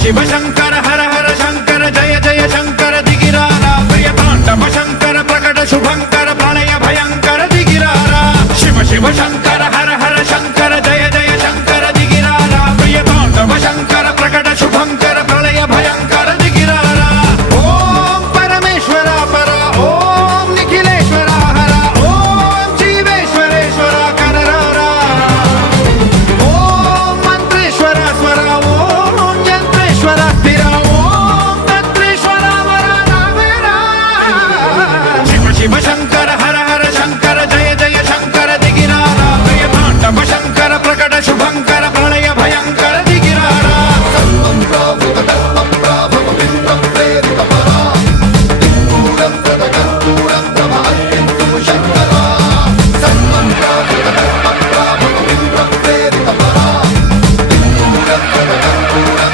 शिव शंकर हर हर शंकर जय जय शंकर दिगिरारा प्रिय तांडव शंकर प्रकट शुभंकर प्रलय भयंकर दिगिरारा शिव शिव शंकर